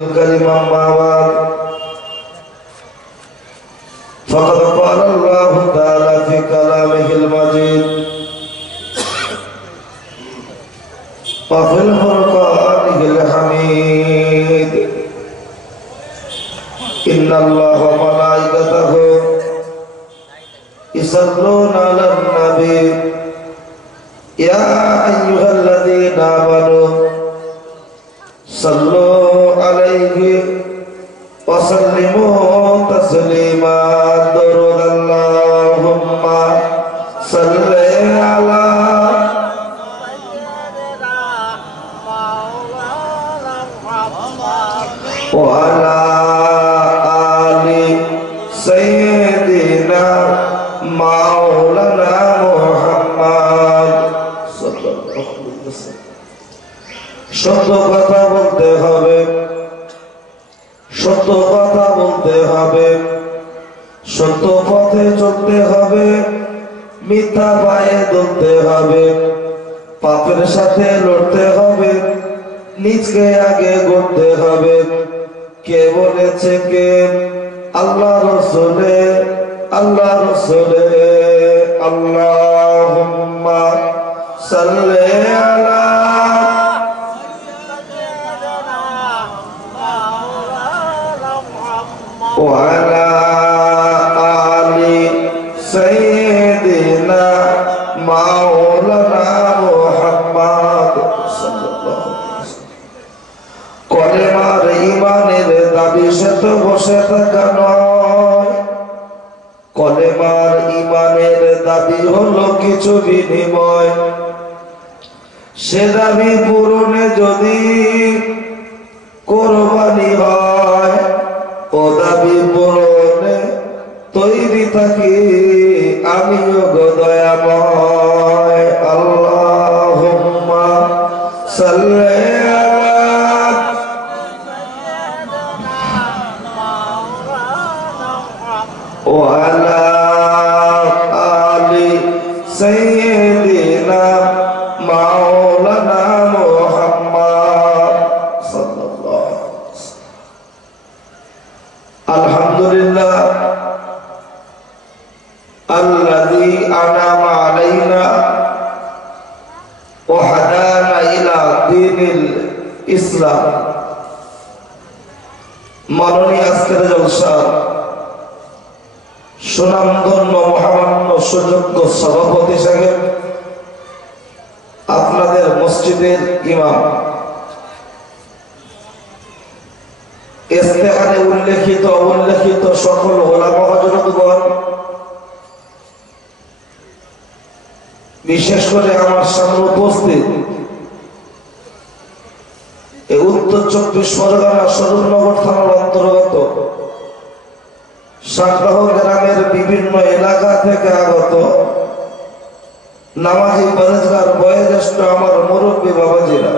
كلمة ما بعد فقد قال الله تعالى في كلامه المجيد وفي الفرقان الحميد إن الله وملائكته يصلون على النبي يا أيها الذين آمنوا صلوا عليه وسلموا تسليما درود اللهم صل على وعلى آل سيدنا مولانا محمد صلى الله عليه وسلم সত্য কথা বলতে হবে, সত্য কথা বলতে হবে, সত্য পথে চলতে হবে, মিথ্যা পায়ে চলতে হবে, পাপের সাথে লড়তে হবে, নিজকে আগে গড়তে হবে। কে বলেছে? কে? আল্লাহ রাসূলে, আল্লাহ রাসূলে। আল্লাহুম্মা সাল্লি আলা وعلى آل سيدنا مولانا محمد صلى الله عليه وسلم কলেমার ঈমানের দাবি সে তো বসে থাকা নয়, কলেমার ঈমানের দাবি হলো কিছু বিনিময়। সে দাবি পূরণে যদি কোরবানি হয়, ও দাবি পূরণে তৈরি থাকি আমিও গো দয়াময়। আল্লাহুম্মা সাল্লি আলা ওয়া আলা আলি সাইয়্যিদিনা মাওলানা মুহাম্মদ সাল্লাল্লাহু আলাইহি ওয়াসাল্লাম। আলহামদুলিল্লাহ আল্লাযী আনামা আলাইনা ওয়া হাদানা ইলা দীনিল ইসলাম। মাননীয় আজকের জলসা সুনামধন্য মহামান্য সুযোগ্য সভাপতি সাহেব, আপনাদের মসজিদের ইমাম, ইস্তেহারে উল্লেখিত অবল্লেখিত সকল ওলামা হযরতগণ, বিশেষ করে আমার সামনে উপস্থিত এই উত্তর 24 পরগনা স্বরূপনগর থানার অন্তর্গত সাতবাহ গ্রামের বিভিন্ন এলাকা থেকে আগত নামাজি পরেজগার বয়োজ্যেষ্ঠ আমার মুরব্বী বাবাজিরা,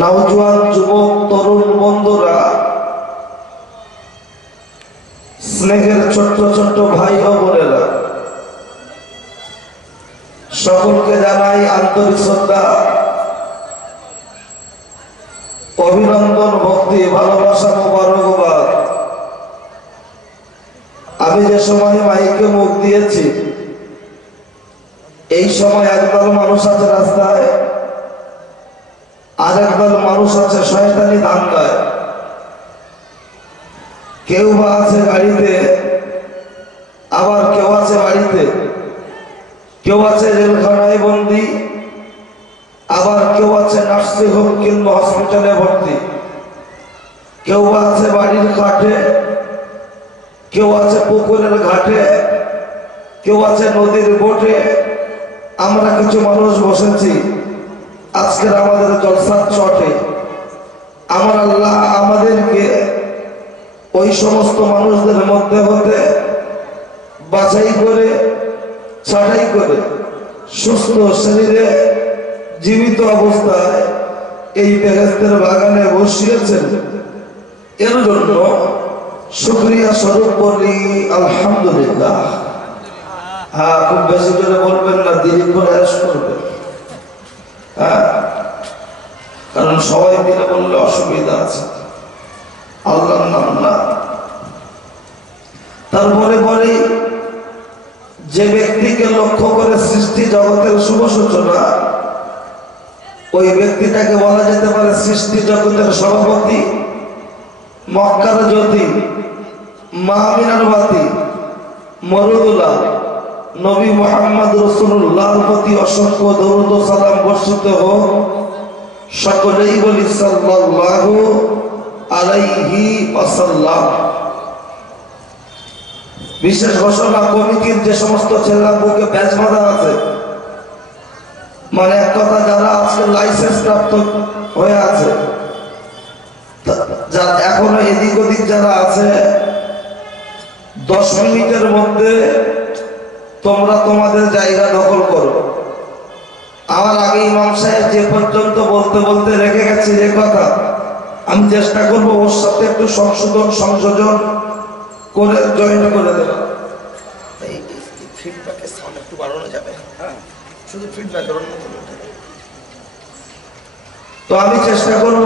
নওজোয়ান যুবক তরুণ বন্ধুরা, স্নেহের ছোট্ট ছোট্ট ভাই ও বোনেরা, সকলকে জানাই আন্তরিক শ্রদ্ধা, অভিনন্দন, ভক্তি, ভালোবাসা, মোবারকবাদ। আমি যে সময় মাইকে মুখ দিয়েছি, এই সময় একদল মানুষ আছে রাস্তায়, আর একদল মানুষ আছে শয়তানি ধান্দায়। কেউ বা আছে গাড়িতে, আবার কেউ আছে বাড়িতে, কেউ আছে জেলখানায় বন্দী, আবার কেউ আছে নার্সিং হোম কিংবা হসপিটালে ভর্তি, কেউ বা আছে বাড়ির কাঠে, কেউ আছে পুকুরের ঘাটে, কেউ আছে নদীর বোটে। আমরা কিছু মানুষ বসেছি আজকের আমাদের জলসার চটে। আমার আল্লাহ আমাদেরকে ওই সমস্ত মানুষদের মধ্যে হতে বাছাই করে, ছাঁটাই করে সুস্থ শরীরে জীবিত অবস্থায় এই বেহেশতের বাগানে বসিয়েছেন। এর জন্য শুকরিয়া স্বরূপ বলি আলহামদুলিল্লাহ। হ্যাঁ, খুব বেশি করে বলবেন না, দেরি করে করবেন। কারণ সবাই মিলে বললে অসুবিধা আছে, আল্লাহর নাম না। তারপরে পরে যে ব্যক্তিকে লক্ষ্য করে সৃষ্টি জগতের শুভ সূচনা, ওই ব্যক্তিটাকে বলা যেতে পারে সৃষ্টি জগতের সভাপতি, মক্কার জ্যোতি, মাহমিনার বাতি, মরুদুল্লাহ নবী মুহাম্মদ রাসূলুল্লাহর প্রতি অসংখ্য দরুদ ও সালাম বর্ষিত হোক। সকলেই বলি সাল্লাল্লাহু আলাইহি ওয়াসাল্লাম। বিশেষ ঘোষণা, কমিটির যে সমস্ত ছেলেরা বুকে ব্যাচ বাঁধা আছে, মানে এক কথা যারা আজকে লাইসেন্স প্রাপ্ত হয়ে আছে, যারা এখনো এদিক ওদিক যারা আছে, 10 মিনিটের মধ্যে তোমরা তোমাদের জায়গা দখল করো। আমার আগে ইমাম সাহেব যে পর্যন্ত বলতে বলতে রেখে গেছে যে কথা, আমি চেষ্টা করবো ওর সাথে একটু সংশোধন করে জয়েন করে দেব। ফিডব্যাকের সাউন্ড একটু বাড়ানো যাবে, হ্যাঁ, শুধু ফিডব্যাক করার মতো। তো আমি চেষ্টা করব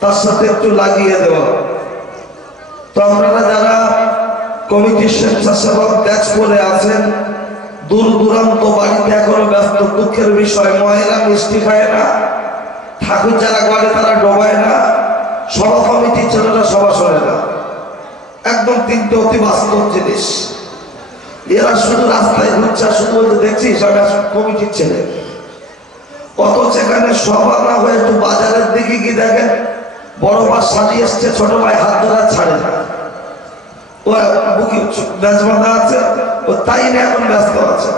তার সাথে একটু লাগিয়ে দেওয়া। তো আপনারা যারা কমিটির স্বেচ্ছাসেবক ব্যাচ করে আছেন, দূর দূরান্ত বাড়িতে এখনো ব্যস্ত, দুঃখের বিষয়, মহিলা মিষ্টি খায় না, ঠাকুর যারা করে তারা ডোবায় না, সভা কমিটির ছেলেরা সভা শোনে না। একদম 3টে অতি বাস্তব জিনিস। এরা শুধু রাস্তায় ঘুরছে, শুধু বলতে দেখছি সবাই কমিটির ছেলে। কত সেখানে সভা না হয়ে একটু বাজারের দিকে কি দেখেন, বড় ভাই সাজিয়ে এসছে, ছোট ভাই হাত ধরা ছাড়ে না, ও বুকে ব্যাচ বাঁধা আছে, ও তাই না এখন ব্যস্ত আছে।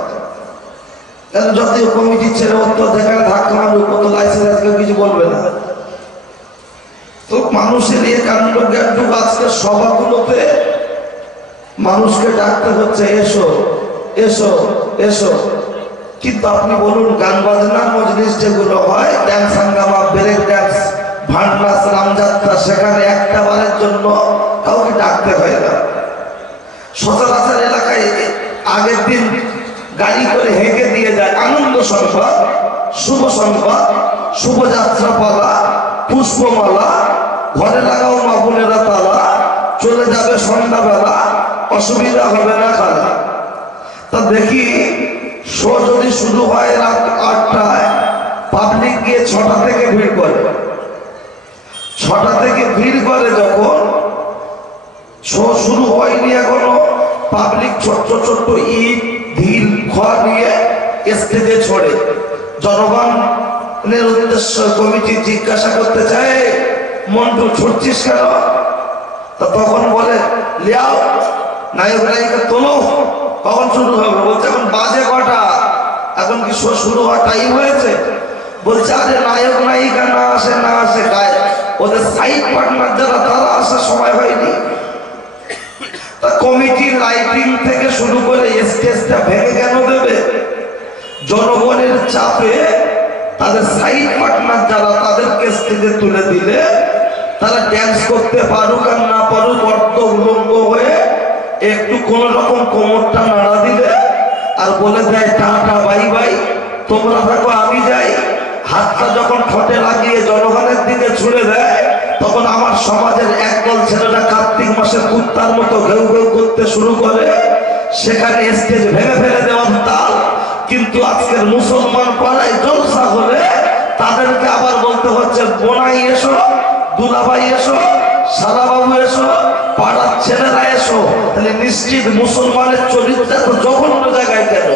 যদিও কমিটির ছেলে উত্তর যেখানে ধাক্কা মারবে, কত লাইসেন্স কেউ কিছু বলবে না। তো মানুষের এই কাণ্ড জ্ঞানটুকু আজকে সভাগুলোতে মানুষকে ডাকতে হচ্ছে, এসো এসো এসো। কিন্তু আপনি বলুন, গান বাজনা মজলিস যেগুলো হয়, ড্যান্স হাঙ্গামা, ব্রেক ড্যান্স, ভান্ডাস, রামযাত্রা, সেখানে একটা বারের জন্য কাউকে ডাকতে হয় না। সচরাচর এলাকায় আগের দিন গাড়ি করে হেঁকে দিয়ে যায় আনন্দ সংবাদ, শুভ সংবাদ, শুভযাত্রা পালা, পুষ্পমালা, ঘরে লাগাও মা বোনেরা তালা, চলে যাবে সন্ধ্যাবেলা, অসুবিধা হবে না খালা। তা দেখি শো যদি শুরু হয় রাত 8টায়, পাবলিক গিয়ে 6টা থেকে ভিড় করে। 6টা থেকে ভিড় করে, যখন শো শুরু হয়নি এখনো, পাবলিক ছোট্ট ছোট্ট ইট, ঢিল, খড় নিয়ে স্টেজে ছড়ে। জনগণের উদ্দেশ্য কমিটি জিজ্ঞাসা করতে চায়, মন্টু ছুটছিস কেন? তা তখন বলে, লিয়াও নায়ক নায়িকা তোলো, কখন শুরু হবে? বলছে এখন বাজে কটা, এখন কি শো শুরু হওয়ার টাইম হয়েছে? বলছে আরে নায়ক নায়িকা না আসে গায়ে, ওদের সাইড পার্টনার যারা তারা আসার সময় হয়নি। তা কমিটির লাইটিং থেকে শুরু করে স্টেজটা ভেঙে কেন দেবে? জনগণের চাপে তাদের সাইড পার্টনার যারা, তাদেরকে স্টেজে তুলে দিলে তারা ড্যান্স করতে পারুক আর না পারুক, অর্ধ উলঙ্গ হয়ে একটু কোন রকম কোমরটা নাড়া দিলে আর বলে দেয় টাটা বাই বাই, তোমরা থাকো আমি যাই। হাতটা যখন ঠোঁটে লাগিয়ে জনগণের দিকে ছুড়ে দেয়, তখন আমার সমাজের একদল ছেলেরা কার্তিক মাসের কুত্তার মতো ঘেউ ঘেউ করতে শুরু করে। সেখানে স্টেজ ভেঙে ফেলে দেওয়ার তাল। কিন্তু আজকের মুসলমান পাড়ায় জলসা হলে তাদেরকে আবার বলতে হচ্ছে, বোনাই এসো, দুলাভাই এসো, সারাবাবু এসো, পাড়ার ছেলেরা এসো। তাহলে নিশ্চিত মুসলমানের চরিত্র এত জঘন্য জায়গায় কেন?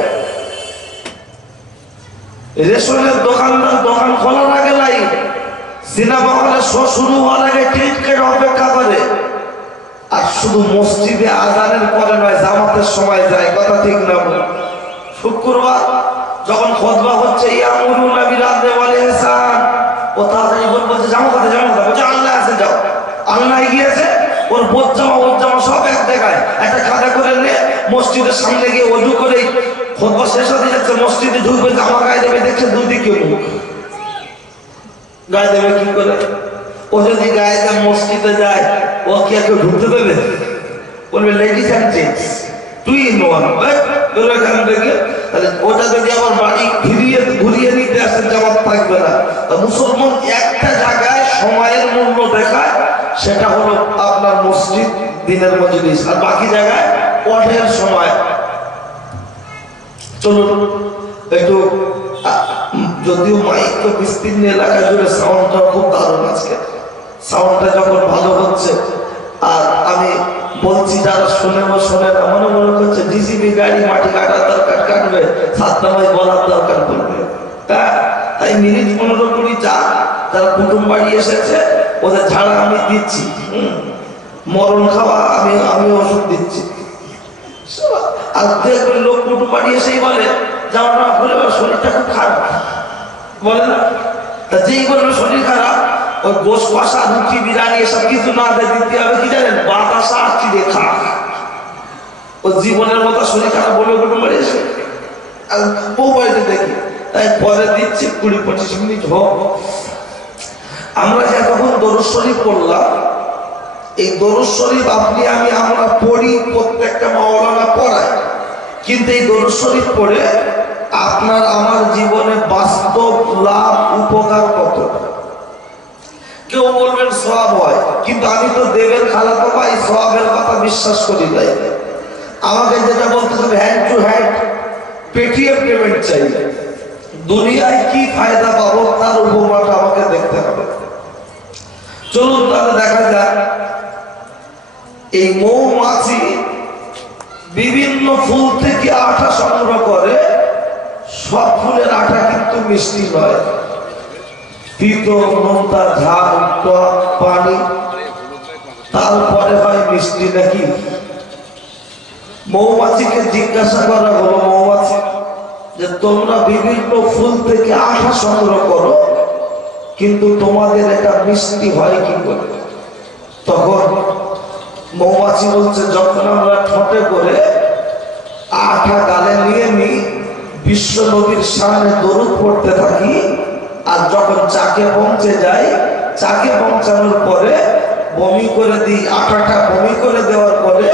রেশনের দোকানদার দোকান খোলার আগে লাইন, সিনেমা হলে শো শুরু হওয়ার আগে টিকিট কেটে অপেক্ষা করে। আর শুধু মসজিদে আজানের পরে নয়, জামাতের সময় যায়, কথা ঠিক না? শুক্রবার যখন খুতবা হচ্ছে, ইয়ামুরুনা বিল-আদলি ওয়াল-ইহসান, ও তাড়াতাড়ি বলছে জামা কাটে, বলছে আল্লাহ আছে, যাও। আল্লাহ গিয়েছে, ওর বোধ জামা ওর জামা সব এক জায়গায় একটা খাদা করে নিয়ে মসজিদের সামনে গিয়ে ওযু করে খুতবা শেষ হতে যাচ্ছে, মসজিদে ঢুকবে, জামা গায়ে দেবে, দেখছে দুদিকে মুখ। গায়ে দেবে কি করে? ও যদি গায়ে দেবে মসজিদে যায়, ও কি কেউ ঢুকতে দেবে? বলবে লেডিস অ্যান্ড জেন্টস, তুই ইন ওয়ান, এখান থেকে তাহলে ওটা যদি আমার বাড়ি ঘুরিয়ে নিতে আসে জামাত থাকবে না। মুসলমান একটা জায়গায় সময়ের মূল্য দেখায়, সেটা হলো আপনার মসজিদ, দিনের মজলিস, আর বাকি জায়গায় পথের সময়। চলুন একটু, যদিও মাইক তো বিস্তীর্ণ এলাকা জুড়ে সাউন্ডটা খুব দারুণ, আজকে সাউন্ডটা যখন ভালো হচ্ছে, আর আমি বলছি যারা শুনে না, মনে করছে ডিসিবি গাড়ি মাটি কাটার দরকার কাটবে, সাতটামাই বলার দরকার পড়বে। তাই মিনিট 15-20 যারা কুটুম বাড়ি এসেছে ওদের ঝাড়া আমি দিচ্ছি, মরণ খাওয়া আমি ওষুধ দিচ্ছি। আর দেখবেন লোক কুটুম বাড়ি এসেই বলে যাও না, বলে শরীরটা খুব খারাপ, বলে না? যেই বলবে শরীর খারাপ, ওই গোশ কষা, রুটি, বিরিয়ানি এসব কিছু না দিতে হবে কি জানেন, বাতাসা চিড়ে খা। ও জীবনের মতো শরীর খারাপ বলে কুটুম বাড়ি এসে বউ বাড়িতে দেখি, তাই পরে দিচ্ছি 20-25 মিনিট হোক। আমরা যখন দরুদ শরীফ পড়লাম, এই দরুদ শরীফ আপনি আমরা পড়ি, প্রত্যেকটা মাওলানা পড়ায়, কিন্তু এই দরুদ শরীফ পড়ে আপনার আমার জীবনে বাস্তব লাভ উপকার কত? কেউ বলবেন সওয়াব হয়, কিন্তু আমি তো দেবের খালাতো ভাই, সওয়াবের কথা বিশ্বাস করি নাই। আমাকে যেটা বলতে হবে hand to hand Paytm payment চাই। দুনিয়ায় কি ফায়দা পাবো তার উপমাটা আমাকে দেখতে হবে। চলুন তাহলে দেখা যাক, এই মৌমাছি বিভিন্ন ফুল থেকে আঠা সংগ্রহ করে। সব ফুলের আঠা কিন্তু মিষ্টি নয়, তিতো, নোনতা, ঝাল, টক, পানি, তারপরে হয় মিষ্টি নাকি? মৌমাছিকে জিজ্ঞাসা করা হলো, মৌমাছি যে তোমরা বিভিন্ন ফুল থেকে আঠা সংগ্রহ করো, কিন্তু তোমাদের এটা মিষ্টি হয় কি করে? তখন মৌমাছি বলছে, যখন আমরা ঠোঁটে করে আঠা গালে নিয়ে নিই, বিশ্ব নবীর সামনে দরুদ পড়তে থাকি, আর যখন চাকে পৌঁছে যাই, চাকে পৌঁছানোর পরে বমি করে দিই, আঠাটা বমি করে দেওয়ার পরে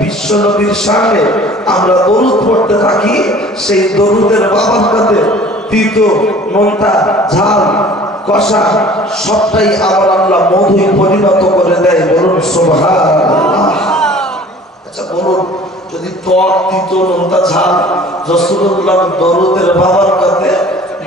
বিশ্ব নবীর সামনে আমরা দরুদ পড়তে থাকি। সেই দরুদের বাবাকাতে তিতো, নোনতা, ঝাল, কষা সবটাই আমার আল্লাহ মধুই পরিণত করে দেয়। বলুন সুবহানাল্লাহ। আচ্ছা বলুন, যদি টক, তিতো, নোনতা, ঝাল রাসূলুল্লাহ দরুদের বাবাকাতে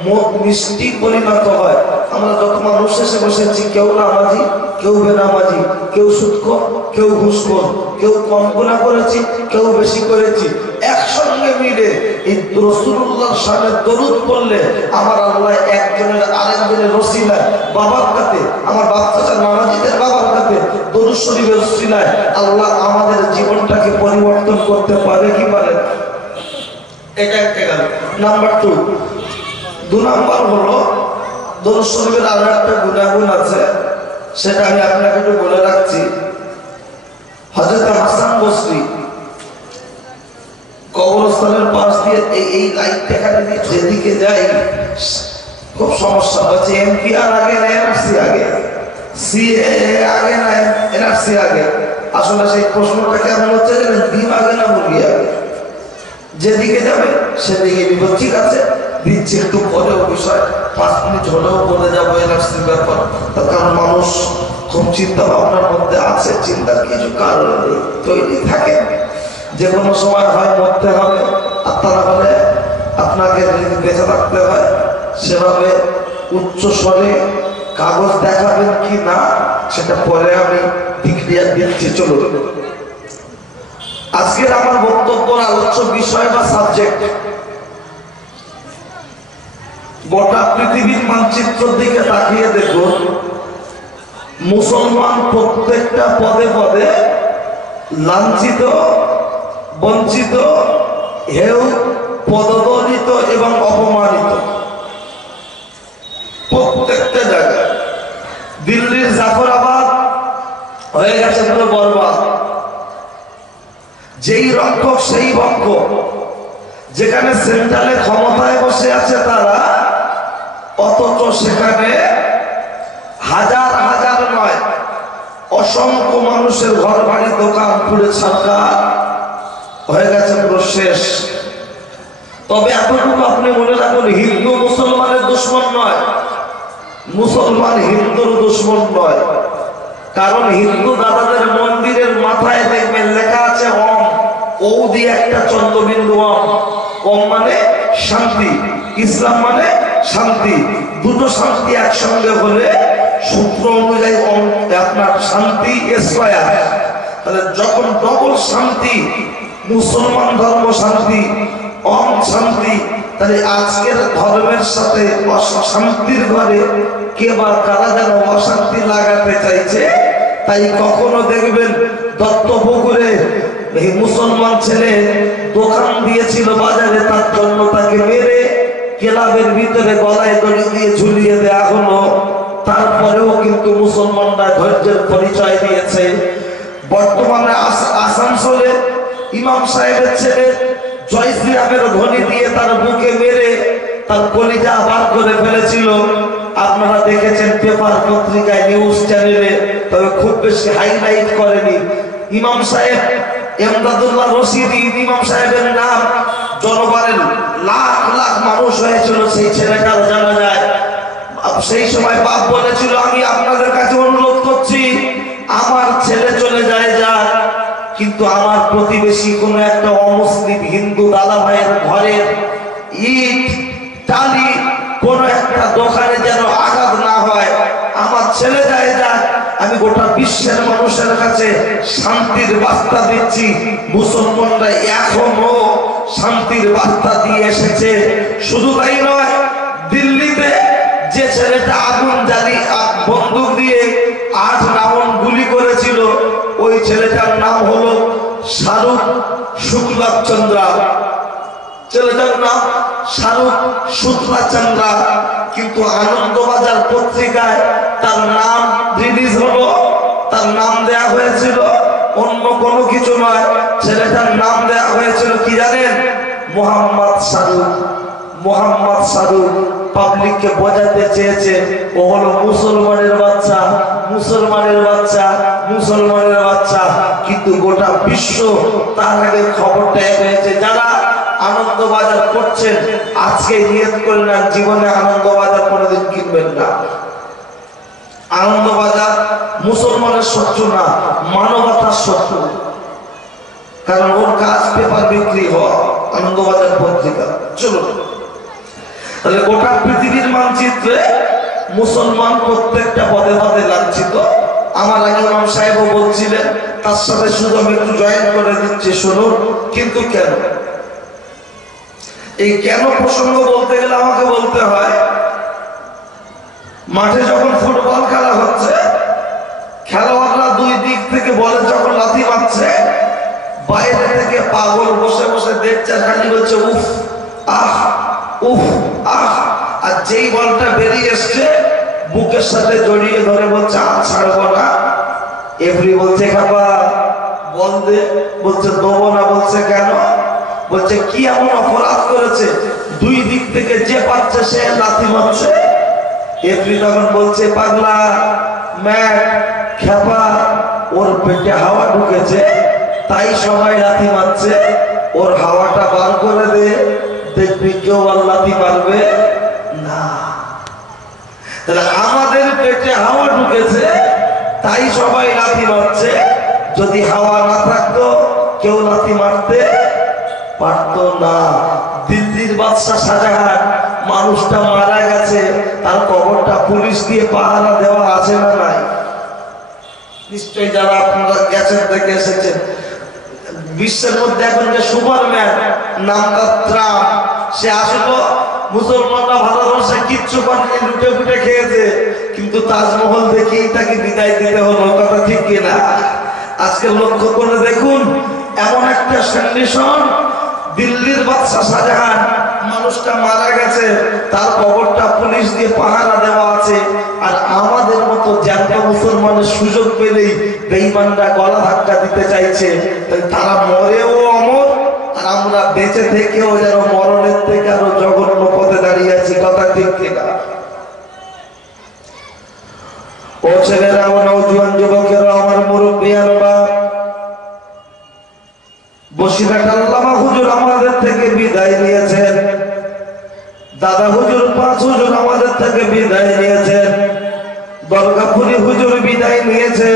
মদ মিষ্টি পরিণত হয়, আমরা যত মানুষ এসে বসেছি, কেউ নামাজি, কেউ বেনামাজি, কেউ সুদখোর, কেউ ঘুষখোর, কেউ কম গুনাহ করেছি, কেউ বেশি করেছি, একসঙ্গে মিলে এই রাসূলুল্লাহর সামনে দরুদ পড়লে আমার আল্লাহ একজনের আরেকজনের ওসিলায় বাবার কাছে, আমার বাচ্চা নানাজিদের বাবার কাছে দরুদ শরীফের ওসিলায় আল্লাহ আমাদের জীবনটাকে পরিবর্তন করতে পারে কি পারে? এটা একটা গেল। নাম্বার 2 নাম্বার হলো দরুদ শরীফের আরো একটা গুণাগুণ আছে, সেটা আমি আপনাকে একটু বলে রাখছি। হযরত হাসান বসরি কবরস্থানের পাশ দিয়ে এই লাইট দেখাতে দিয়ে যেদিকে যাই খুব সমস্যা হচ্ছে। এমপিআর আগে না এনআরসি আগে, সিএএ আগে না এনআরসি আগে? আসলে সেই প্রশ্নটা কেমন হচ্ছে জানেন, ডিম আগে না মুরগি আগে? যেদিকে যাবে সেদিকে বিপদ। ঠিক আছে, দিচ্ছি একটু পরেও বিষয়, 5 মিনিট হলেও বলে যাবো এনআরসির ব্যাপার। তার কারণ মানুষ খুব চিন্তা ভাবনার মধ্যে আছে, চিন্তার কিছু কারণ তৈরি থাকে, যে কোনো সময় হয় মরতে হবে, আর তারা বলে আপনাকে যদি বেঁচে থাকতে হয় সেভাবে উচ্চ স্বরে কাগজ দেখাবেন কি না সেটা পরে আমি ডিক্লিয়ার দিচ্ছি। চলুন, আজকের আমার বক্তব্যের আলোচ্য বিষয় বা সাবজেক্ট, গোটা পৃথিবীর মানচিত্রের দিকে তাকিয়ে দেখুন, মুসলমান প্রত্যেকটা পদে পদে লাঞ্ছিত, বঞ্চিত, হেয়, পদদলিত এবং অপমানিত। প্রত্যেকটা জায়গায় দিল্লির জাফরাবাদ হয়ে গেছে পুরো বরবাদ। যেই রক্ষক সেই ভক্ষক, যেখানে সেন্ট্রালে ক্ষমতায় বসে আছে তারা, অথচ সেখানে হাজার হাজার নয় অসংখ্য মানুষের ঘর বাড়ি দোকান পুড়ে ছাড়কা হয়ে গেছে পুরো শেষ। তবে এতটুকু আপনি মনে রাখুন, হিন্দু মুসলমানের দুশ্মন নয়, মুসলমান হিন্দুর দুশ্মন নয়। কারণ হিন্দু দাদাদের মন্দিরের মাথায় দেখবেন লেখা আছে ওম, ও দিয়ে একটা চন্দ্রবিন্দু ওম। ওম মানে শান্তি, ইসলাম মানে শান্তি। দুটো শান্তি একসঙ্গে হলে সূত্র অনুযায়ী আপনার শান্তি স্কয়ার। তাহলে যখন ডবল শান্তি, মুসলমান ধর্ম শান্তি, ওম শান্তি, তাহলে আজকের ধর্মের সাথে অশান্তির ঘরে কে বা কারা যেন অশান্তি লাগাতে চাইছে। তাই কখনো দেখবেন দত্তপুকুরে মুসলমান ছেলে দোকান দিয়েছিল বাজারে, তার জন্য তাকে মেরে ক্লাবের ভিতরে গলায় দড়ি দিয়ে ঝুলিয়ে দেয়া হলো। তারপরেও কিন্তু মুসলমানরা ধৈর্যের পরিচয় দিয়েছে। বর্তমানে আসানসোলে ইমাম সাহেবের ছেলে জয় শ্রীরামের ধ্বনি দিয়ে তার বুকে মেরে তার কলিজা বার করে ফেলেছিল। আপনারা দেখেছেন পেপার পত্রিকায়, নিউজ চ্যানেলে, তবে খুব বেশি হাইলাইট করেনি। ইমাম সাহেব এমদাদুল্লাহ রশিদি ইমাম সাহেবের নাম জনগণের লাখ লাখ মানুষ হয়েছিল সেই ছেলেটাও জানা যায়। সেই সময় বাপ বলেছিল, আমি আপনাদের কাছে অনুরোধ করছি আমার ছেলে চলে যায় যাক, কিন্তু আমার প্রতিবেশী কোনো একটা অমুসলিম হিন্দু দাদা ভাইয়ের ঘরের ইট টালি কোন একটা দোকানে যেন আঘাত না হয়। আমার ছেলে যায় যাক, আমি গোটা বিশ্বের মানুষের কাছে শান্তির বার্তা দিচ্ছি। মুসলমানরা এখনো শান্তির বার্তা দিয়ে এসেছে। শুধু তাই নয়, দিল্লিতে যে ছেলেটা আগুন জ্বালিয়ে বন্দুক দিয়ে 8 রাউন্ড গুলি করেছিল, ওই ছেলেটার নাম হলো শাহরুখ শুক্লাচন্দ্রা। ছেলেটার নাম শাহরুখ শুক্লাচন্দ্রা। কিন্তু আনন্দবাজার পত্রিকায় তার নাম রিলিজ হলো, তার নাম দেয়া হয়েছিল অন্য কোনো কিছু নয়, ছেলেটার নাম দেয়া হয়েছিল কি জানেন? মোহাম্মদ শাহরুখ। মোহাম্মদ শাহরুখ পাবলিককে বোঝাতে চেয়েছে ও হলো মুসলমানের বাচ্চা, মুসলমানের বাচ্চা, মুসলমানের বাচ্চা। কিন্তু গোটা বিশ্ব তার আগে খবরটা হয়েছে। যারা আনন্দবাজার করছেন আজকে নিয়ত করলেন আর জীবনে আনন্দবাজার কোনোদিন কিনবেন না। আনন্দবাজার মুসলমানের শত্রু না, মানবতার শত্রু। কারণ ওর কাজ পেপার বিক্রি হওয়া, আনন্দবাজার পত্রিকা। চলুন, তাহলে গোটা পৃথিবীর মানচিত্রে মুসলমান প্রত্যেকটা পদে পদে লাঞ্ছিত। আমার আগে ইমাম সাহেবও বলছিলেন, তার সাথে শুধু আমি একটু জয়েন করে দিচ্ছি, শুনুন। কিন্তু কেন এই কেন প্রসঙ্গ বলতে গেলে আমাকে বলতে হয়, মাঠে যখন ফুটবল খেলা হচ্ছে, খেলোয়াড়রা দুই দিক থেকে বলে যখন লাথি মারছে, বাইরে থেকে পাগল বসে বসে দেখছে, খালি বলছে উফ আহ, উফ আহ। আর যেই বলটা বেরিয়ে এসছে বুকের সাথে জড়িয়ে ধরে বলছে আর ছাড়বো না। এফরি বলছে খাবা বল দে, বলছে দেবো না। বলছে কেন? বলছে কি এমন অপরাধ করেছে? দুই দিক থেকে যে পাচ্ছে সে লাথি মারছে। এফরি তখন বলছে পাগলা ম্যাট খেপা, ওর পেটে হাওয়া ঢুকেছে তাই সবাই লাথি মারছে, ওর হাওয়াটা বার করে দে, দেখবি কেউ আর লাথি মারবে না। তাহলে আমাদের পেটে হাওয়া ঢুকেছে তাই সবাই লাথি মারছে। যদি হাওয়া না থাকতো কেউ লাথি মারতে পারতো না। দিল্লির বাদশা শাহজাহান, মানুষটা মারা গেছে, তার কবরটা পুলিশ দিয়ে পাহারা দেওয়া আছে না নাই? নিশ্চয়ই যারা আপনারা গেছেন দেখে এসেছেন। বিশ্বের মধ্যে এখন যে সুপারম্যান নামটা ট্রাম্প, সে আসলো মুসলমানরা ভালোবাসে কিচ্ছু করেনি, লুটে ফুটে খেয়েছে, কিন্তু তাজমহল দেখেই তাকে বিদায় দিতে হলো। কথা ঠিক কিনা? আজকে লক্ষ্য করে দেখুন, এমন একটা কন্ডিশন, দিল্লির বাদশা শাহজাহান, মানুষটা মারা গেছে, তার কবরটা পুলিশ দিয়ে পাহারা দেওয়া আছে। আর আমাদের মতো জ্ঞাত মুসলমানের সুযোগ পেলেই বেঈমানরা গলা ধাক্কা দিতে চাইছে। তারা মরেও অমর, আর আমরা বেঁচে থেকেও যেন মরণের থেকে আরো জঘন্য পথে দাঁড়িয়ে আছি। কথা ঠিক কিনা? ও ছেলেরা, ও নওজোয়ান যুবকেরা, আমার মুরব্বিয়ানরা, বসিরহাট আল্লামা হুজুর আমাদের থেকে বিদায় নিয়েছেন। গাফুরি হুজুর বিদায় নিয়েছে,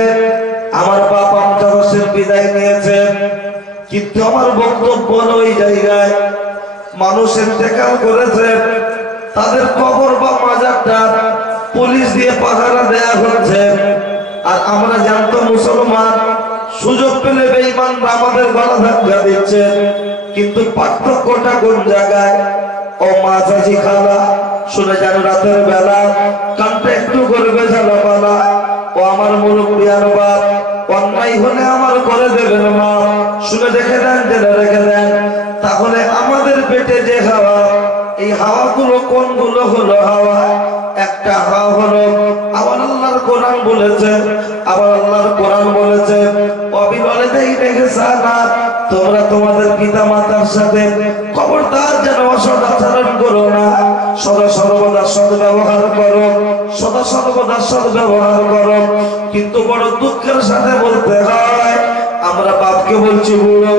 আমার বাপ আমজাদ হোসেন বিদায় নিয়েছে, কিন্তু আমার বক্তব্য ওই জায়গায় মানুষ ইন্তেকাল করেছে, তাদের কবর বা মাজারটা পুলিশ দিয়ে পাহারা দেয়া হচ্ছে। আর আমরা জানতো মুসলমান, সুযোগ পেলে বেঈমানরা আমাদের গলা ধাক্কা দিচ্ছে। কিন্তু পার্থক্যটা কোন জায়গায়? ও মা চাচি খালা, শুনে যান রাতের বেলা কানটা একটু করবে ঝালাপালা। ও আমার মুরব্বিয়ার বাপ, অন্যায় হলে আমার করে দেবেন মা, শুনে রেখে দেন, জেনে রেখে দেন। তাহলে আমাদের পেটে যে হাওয়া, এই হাওয়াগুলো কোনগুলো হলো হাওয়া? একটা হাওয়া হলো আমার আল্লাহর কোরআন বলেছে, আমার আল্লাহর কোরআন বলেছে অবিবাহিতাই দেখেছা না, তোমরা তোমাদের পিতা মাতার সাথে খবরদার যেন অসৎ আচরণ করো না, সদা সর্বদা সৎ ব্যবহার করো, সদা সর্বদা সৎ ব্যবহার করো। কিন্তু বড় দুঃখের সাথে বলতে হয়, আমরা বাপকে বলছি বুড়ো,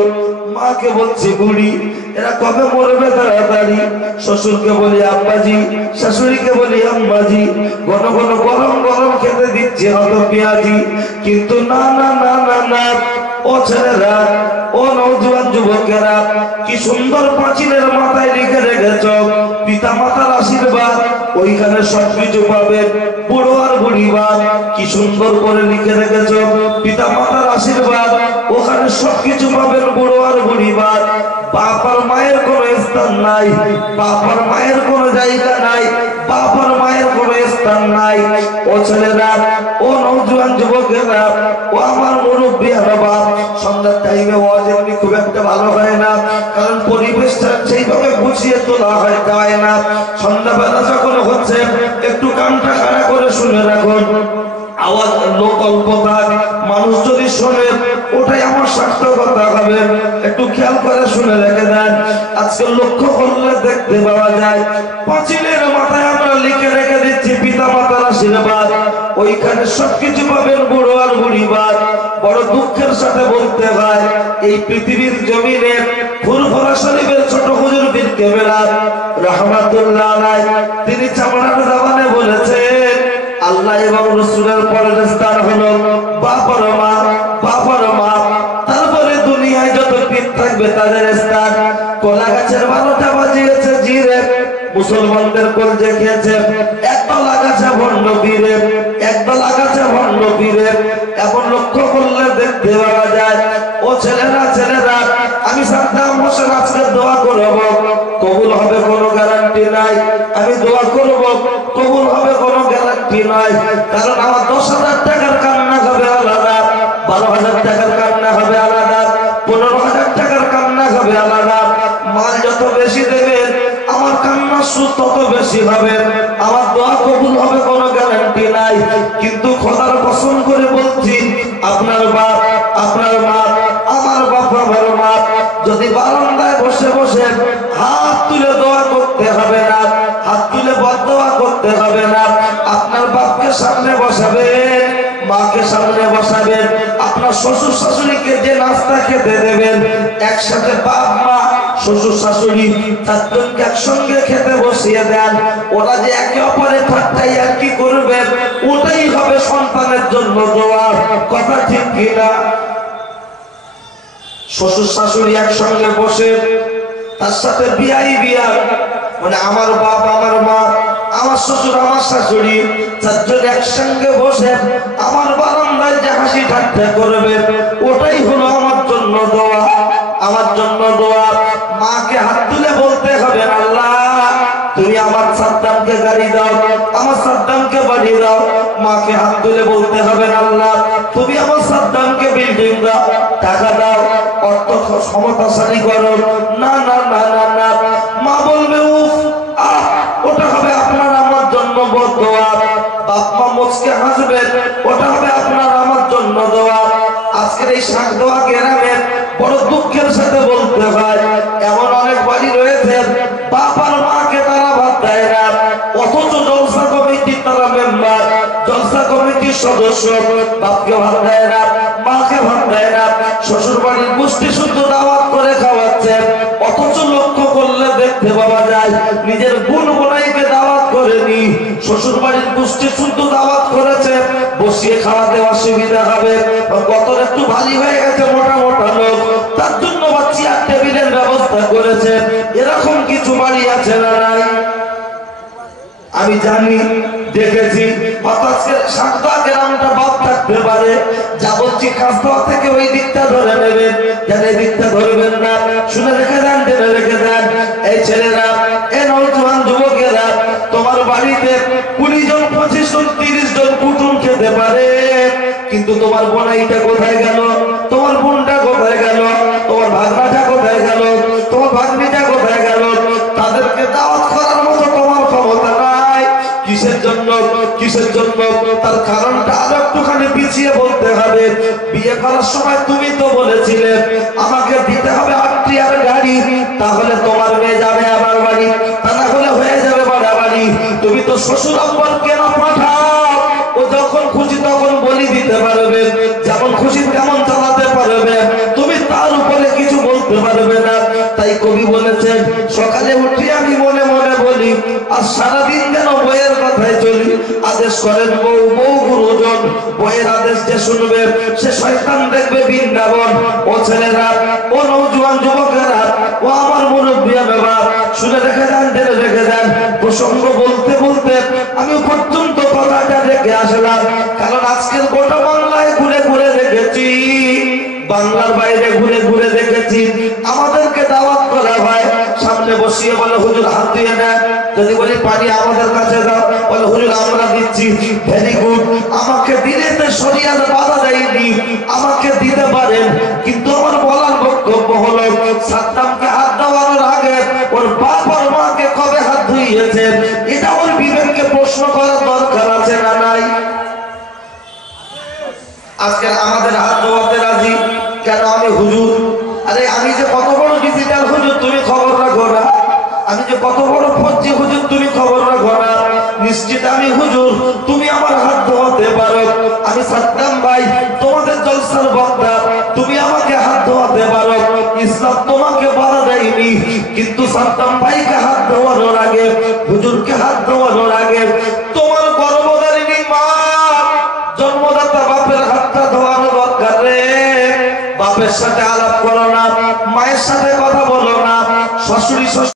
মাকে বলছি বুড়ি, এরা কবে মরবে তাড়াতাড়ি। শ্বশুরকে বলি আব্বাজি, শাশুড়িকে বলি আম্মাজি, ঘন ঘন গরম গরম খেতে দিচ্ছে হত পেঁয়াজি। কিন্তু না না না না না, ও ছেলেরা, ও নওজোয়ান যুবকেরা, কি সুন্দর পাঁচিলের মাথায় লিখে রেখেছ পিতা মাতার আশীর্বাদ, ওইখানে সবকিছু পাবেন বুড়ো আর বুড়িবাদ। কি সুন্দর করে লিখে রেখেছ পিতা মাতার আশীর্বাদ, ওখানে সবকিছু পাবেন বুড়ো আর বুড়িবাদ। বাবার মায়ের কোনো স্থান নাই, বাবার মায়ের কোনো জায়গা নাই, বাবার মায়ের কোনো স্থান নাই। ও ছেলেরা, ও নওজোয়ান যুবকেরা, ও আমার মুরব্বিয়ারা বাপ, সন্ধ্যার টাইমে ওয়াজ এমনি খুব একটা ভালো হয় না, কারণ পরিবেশটা সেইভাবে গুছিয়ে তোলা হয় যায় না। সন্ধ্যাবেলা যখন হচ্ছে একটু কানটা খাড়া করে শুনে রাখুন, আওয়াজ লোক অল্প থাক, মানুষ যদি শোনে ওটাই আমার সার্থকতা হবে। একটু খেয়াল করে শুনে রেখে দেন। আজকে লক্ষ্য করলে দেখতে পাওয়া যায় পাঁচিলের মাথায় আমরা লিখে রেখে দিচ্ছি পিতা মাতার আশীর্বাদ, ওইখানে সবকিছু পাবেন বুড়ো আর বুড়িবাদ। বড় দুঃখের সাথে বলতে হয়, এই পৃথিবীর জমিনে ফুরফুরা শরীফের ছোট হুজুর পীর কেবলা রাহমাতুল্লাহ আলাইহি, তিনি চামড়ার জবানে বলেছেন, আল্লাহ এবং রাসূলের পরের স্থান হলো বাবার মা, বাবার মা। তারপরে দুনিয়ায় যত পীর থাকবে তাদের স্থান। কলা গাছের 12টা বাজিয়েছে জিরে, মুসলমানদের কলজে খেয়েছে একদল আগাছা ভণ্ড পীরে, একদল আগাছা ভণ্ড পীরে। এমন লক্ষ্য করলে দেখতে পাওয়া যায়। ও ছেলেরা, ছেলেরা, আমি সাদ্দাম হোসেন আজকে দোয়া করব, কবুল হবে কোনো গ্যারান্টি নাই। আমি দোয়া করব, কবুল হবে কোনো গ্যারান্টি নাই। কারণ আমার 10,000 টাকার কান্না হবে আলাদা, 12,000 টাকার কান্না হবে আলাদা, 15,000 টাকার কান্না হবে আলাদা। মাল যত বেশি দেবেন আমার কান্নার সুদ তত বেশি হবে। আমার দোয়া কবুল হবে কোনো গ্যারান্টি নাই। কিন্তু খোদার কসম করে বলছি, আপনার বাপ, আপনার মা, আমার বাপ, আমার মা যদি বারান্দায় বসে বসে হাত তুলে দোয়া করতে হবে না, হাত তুলে বদদোয়া করতে হবে না। আপনার বাপকে সামনে বসাবেন, মাকে সামনে বসাবেন, আপনার শ্বশুর শাশুড়িকে যে নাস্তা খেতে দেবেন, একসাথে বাপ মা শ্বশুর শাশুড়ি চারজনকে একসঙ্গে খেতে বসিয়ে দেন। ওরা যে একে অপরের ঠাট্টাই আর কি করবে, ওটাই হবে সন্তানের জন্য দোয়া। কথা ঠিক কিনা? শ্বশুর শাশুড়ি একসঙ্গে বসে, তার সাথে বিয়াই বিয়া, মানে আমার বাপ, আমার মা, আমার শ্বশুর, আমার শাশুড়ি, চারজন একসঙ্গে বসে আমার বারান্দায় যে হাসি ঠাট্টা করবে, ওটাই হলো আমার জন্য দোয়া, আমার জন্য দোয়া। মাকে হাত তুলে বলতে হবে, আল্লাহ তুমি আমার সাদ্দামকে গাড়ি দাও, আমার সাদ্দামকে বাড়ি দাও। মাকে হাত তুলে বলতে হবে, আল্লাহ তুমি আমার সাদ্দামকে বিল্ডিং দাও, টাকা দাও, অর্থ ক্ষমতাশালী করো। না না না না না, মা বলবে উফ, ওটা হবে আপনার আমার জন্য বদদোয়া। বাপ মা মুচকে হাসবেন, ওটা হবে আপনার আমার জন্য দোয়া। আজকের এই শাক দোয়া গ্রামে বড় দুঃখের সাথে বলতে হয়, এমন অনেক বাড়ি রয়েছে বাপ আর মাকে তারা ভাত দেয় না, অথচ জলসা কমিটির তারা মেম্বার, জলসা কমিটির সদস্য, বাপকে ভাত দেয় না, মাকে ভাত দেয় না, শ্বশুর বাড়ির গোষ্ঠী শুদ্ধ দাওয়াত করে খাওয়াচ্ছে। অথচ লক্ষ্য করলে দেখতে পাওয়া যায় নিজের বোন বোনাইকে দাওয়াত করেনি, শ্বশুর বাড়ির গোষ্ঠী শুদ্ধ দাওয়াত করেছে, বসিয়ে খাওয়াতে অসুবিধা হবে, কত একটু ভারী হয়ে গেছে, মোটা মোটা লোক, তার জন্য চেয়ার টেবিলের ব্যবস্থা করেছে। এরকম কিছু বাড়ি আছে না নাই? আমি জানি, দেখেছি, সাতটা গ্রামটা বাদ থাকতে পারে, যা বলছি কাজদোয়া থেকে ওই দিকটা ধরে নেবেন, যেন এই দিকটা ধরবেন না। শুনে রেখে দেন, জেনে রেখে দেন, এই ছেলেরা, এই নওজোয়ান যুবকেরা, তোমার বাড়িতে 20 জন 25 জন 30 জন কুটুম খেতে পারে, কিন্তু তোমার বোনাইটা কোথায় গেল, তোমার বোনটা কোথায় গেল, তোমার ভাগনাটা কোথায় গেল, তোমার ভাগ্নিটা কোথায় গেল? তাদেরকে দাওয়াত করার মতো তোমার ক্ষমতা নাই। কিসের জন্য? কিসের জন্য? তার কারণটা আরো একটুখানি পিছিয়ে বলতে হবে। বিয়ে করার সময় তুমি তো বলেছিলে আমাকে দিতে হবে 8 টিয়ার গাড়ি, তাহলে তোমার মেয়ে যাবে আমার বাড়ি, তা না হলে হয়ে যাবে বাড়াবাড়ি। তুমি তো শ্বশুর আব্বার কেন পাঠাও, ও যখন খুশি তখন বলি দিতে পারবে, যেমন খুশি তেমন চালাতে পারবে, তুমি তার উপরে কিছু বলতে পারবে না। তাই কবি বলেছেন, সকালে উঠে আমি মনে মনে বলি, আর সারাদিন যেন বইয়ের কথায় চলি। আদেশ করেন বউ, বউ গুরুজন, বইয়ের আদেশ যে শুনবে সে শয়তান দেখবে বৃন্দাবন। ও ছেলেরা, ও নওজোয়ান যুবকেরা, ও আমার মুরব্বিয়া বাবা, শুনে রেখে দেন, জেনে রেখে দেন। প্রসঙ্গ বলতে বলতে আমি পর্যন্ত কথাটা রেখে আসলাম, কারণ আজকের গোটা বাংলায় ঘুরে ঘুরে দেখেছি, বাংলার বাইরে ঘুরে ঘুরে দেখেছি, আমাদেরকে দাওয়াত করা হয়, সামনে বসিয়ে বলে হুজুর হাত দিয়ে নেন, যদি বলি পানি আমাদের কাছে দাও, বলে হুজুর আমরা দিচ্ছি, ভেরি গুড। আমাকে দিলেতে শরিয়াত বাধা দেয়নি, আমাকে দিতে পারেন, কিন্তু আমার বলার বক্তব্য হলো, সাদ্দামকে হাত দেওয়ানোর আগে ওর বাপ আর মাকে কবে হাত ধুইয়েছে, এটা ওর বিবেককে প্রশ্ন করার দরকার আছে না নাই? আজকে আমাদের হাত ধোয়াতে রাজি কেন? আমি হুজুর, আরে আমি যে কত বড় ডিজিটাল হুজুর তুমি খবর রাখো না, আমি যে কত বড় ফজ্জি হুজুর তুমি খবর রাখো না। নিশ্চিত আমি হুজুর, তুমি আমার হাত ধোয়াতে পারো, আমি সাদ্দাম ভাই তোমাদের জলসার বক্তা, তুমি আমাকে হাত ধোয়াতে পারো, ইসলাম তোমাকে বাধা দেয়নি, কিন্তু সাদ্দাম ভাইকে হাত ধোয়ানোর আগে, হুজুরকে হাত ধোয়ানোর আগে তোমার গর্ভধারিণী মা, জন্মদাতা বাপের হাতটা ধোয়ানো দরকার রে। বাপের সাথে আলাপ করো না, মায়ের সাথে কথা বলো না, শাশুড়ি